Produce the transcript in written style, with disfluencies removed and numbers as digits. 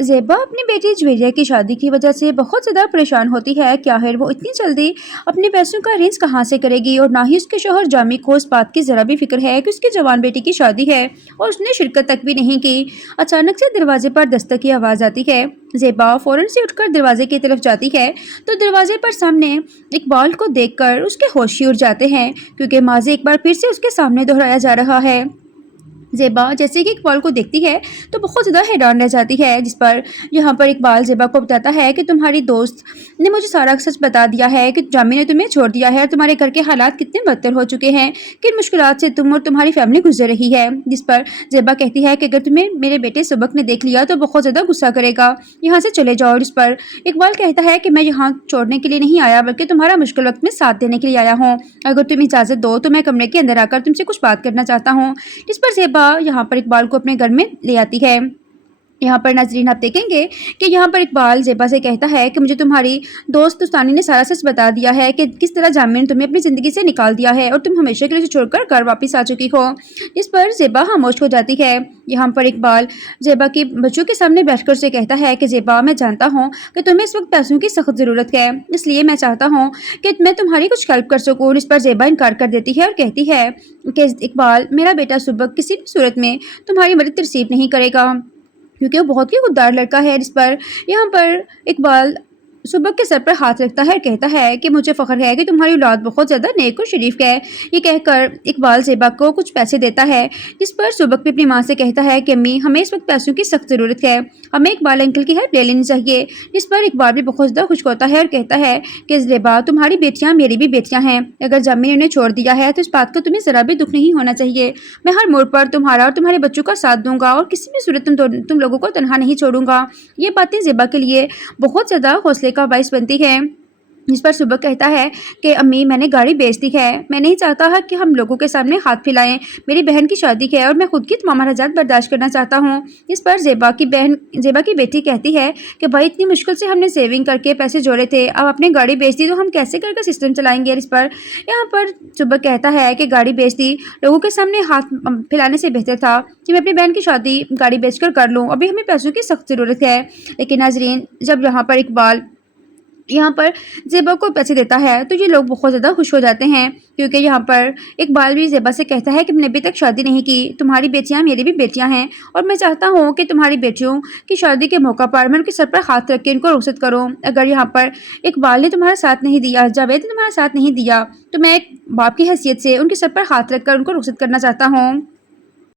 ज़ेबा अपनी बेटी जुवेरिया की शादी की वजह से बहुत ज़्यादा परेशान होती है। कि आखिर वो इतनी जल्दी अपने पैसों का अरेंज कहाँ से करेगी, और ना ही उसके शौहर जामी को इस बात की ज़रा भी फिक्र है कि उसकी जवान बेटी की शादी है और उसने शिरकत तक भी नहीं की। अचानक से दरवाजे पर दस्तक की आवाज़ आती है। ज़ेबा फ़ौरन से उठकर दरवाजे की तरफ जाती है तो दरवाजे पर सामने इकबाल को देखकर उसके होश ही उड़ जाते हैं, क्योंकि माज़ी एक बार फिर से उसके सामने दोहराया जा रहा है। ज़ेबा जैसे कि इकबाल को देखती है तो बहुत ज़्यादा हैरान रह जाती है, जिस पर यहाँ पर इकबाल ज़ेबा को बताता है कि तुम्हारी दोस्त ने मुझे सारा सच बता दिया है कि जामी ने तुम्हें छोड़ दिया है और तुम्हारे घर के हालात कितने बदतर हो चुके हैं, किन मुश्किलात से तुम और तुम्हारी फैमिली गुजर रही है। जिस पर ज़ेबा कहती है कि अगर तुम्हें मेरे बेटे सबक ने देख लिया तो बहुत ज़्यादा गुस्सा करेगा, यहाँ से चले जाओ। जिस पर इकबाल कहता है कि मैं यहाँ छोड़ने के लिए नहीं आया बल्कि तुम्हारा मुश्किल वक्त में साथ देने के लिए आया हूँ। अगर तुम इजाज़त दो तो मैं कमरे के अंदर आकर तुमसे कुछ बात करना चाहता हूँ। जिस पर ज़ेबा यहाँ पर इकबाल को अपने घर में ले आती है। यहाँ पर नाज़रीन आप देखेंगे कि यहाँ पर इकबाल ज़ेबा से कहता है कि मुझे तुम्हारी दोस्त उस्तानी ने सारा सच बता दिया है कि किस तरह जामी ने तुम्हें अपनी ज़िंदगी से निकाल दिया है और तुम हमेशा के लिए उसे छोड़कर घर वापस आ चुकी हो। इस पर ज़ेबा खामोश हो जाती है। यहाँ पर इकबाल ज़ेबा के बच्चों के सामने बैठकर उसे कहता है कि ज़ेबा, मैं जानता हूँ कि तुम्हें इस वक्त पैसों की सख्त ज़रूरत है, इसलिए मैं चाहता हूँ कि मैं तुम्हारी कुछ हेल्प कर सकूँ। इस पर ज़ेबा इनकार कर देती है और कहती है कि इकबाल, मेरा बेटा सुबह किसी भी सूरत में तुम्हारी मदद रिसीव नहीं करेगा, क्योंकि वो बहुत ही खुददार लड़का है। जिस पर यहाँ पर इकबाल सुबह के सर पर हाथ रखता है और कहता है कि मुझे फ़ख्र है कि तुम्हारी औलाद बहुत ज़्यादा नेक और शरीफ है। ये कहकर इकबाल ज़ेबा को कुछ पैसे देता है, जिस पर सुबह भी अपनी माँ से कहता है कि अम्मी, हमें इस वक्त पैसों की सख्त ज़रूरत है, हमें इकबाल अंकल की हेल्प ले लेनी चाहिए। जिस पर इकबाल भी बहुत ज़्यादा खुश होता है और कहता है कि ज़ेबा, तुम्हारी बेटियाँ मेरी भी बेटियाँ हैं, अगर जामी ने उन्हें छोड़ दिया है तो इस बात का तुम्हें ज़रा भी दुख नहीं होना चाहिए। मैं हर मोड़ पर तुम्हारा और तुम्हारे बच्चों का साथ दूंगा और किसी भी सूरत तुम लोगों को तनहा नहीं छोड़ूंगा। ये बातें ज़ेबा के लिए बहुत ज़्यादा हौसले का बाइस बनती है। जिस पर सुबह कहता है कि अम्मी, मैंने गाड़ी बेच दी है, मैं नहीं चाहता है कि हम लोगों के सामने हाथ फैलाएं, मेरी बहन की शादी है और मैं खुद की तमाम हरजात बर्दाश्त करना चाहता हूँ। इस पर ज़ेबा की बेटी कहती है कि भाई, इतनी मुश्किल से हमने सेविंग करके पैसे जोड़े थे, अब अपनी गाड़ी बेच दी तो हम कैसे करके सिस्टम चलाएंगे। इस पर यहाँ पर सुबह कहता है कि गाड़ी बेच दी, लोगों के सामने हाथ फैलाने से बेहतर था कि मैं अपनी बहन की शादी गाड़ी बेचकर कर लूँ, अभी हमें पैसों की सख्त ज़रूरत है। लेकिन नाज़रीन, जब यहाँ पर इकबाल यहाँ पर ज़ेबा को पैसे देता है तो ये लोग बहुत ज़्यादा खुश हो जाते हैं, क्योंकि यहाँ पर इकबाल भी ज़ेबा से कहता है कि मैंने अभी तक शादी नहीं की, तुम्हारी बेटियाँ मेरी भी बेटियाँ हैं और मैं चाहता हूँ कि तुम्हारी बेटियों की शादी के मौका पर मैं उनके सर पर हाथ रख के उनको रुखसत करूँ। अगर यहाँ पर इकबाल ने तुम्हारा साथ नहीं दिया, जावेद ने तुम्हारा साथ नहीं दिया, तो मैं एक बाप की हैसियत से उनके सर पर हाथ रख कर उनको रुखसत करना चाहता हूँ।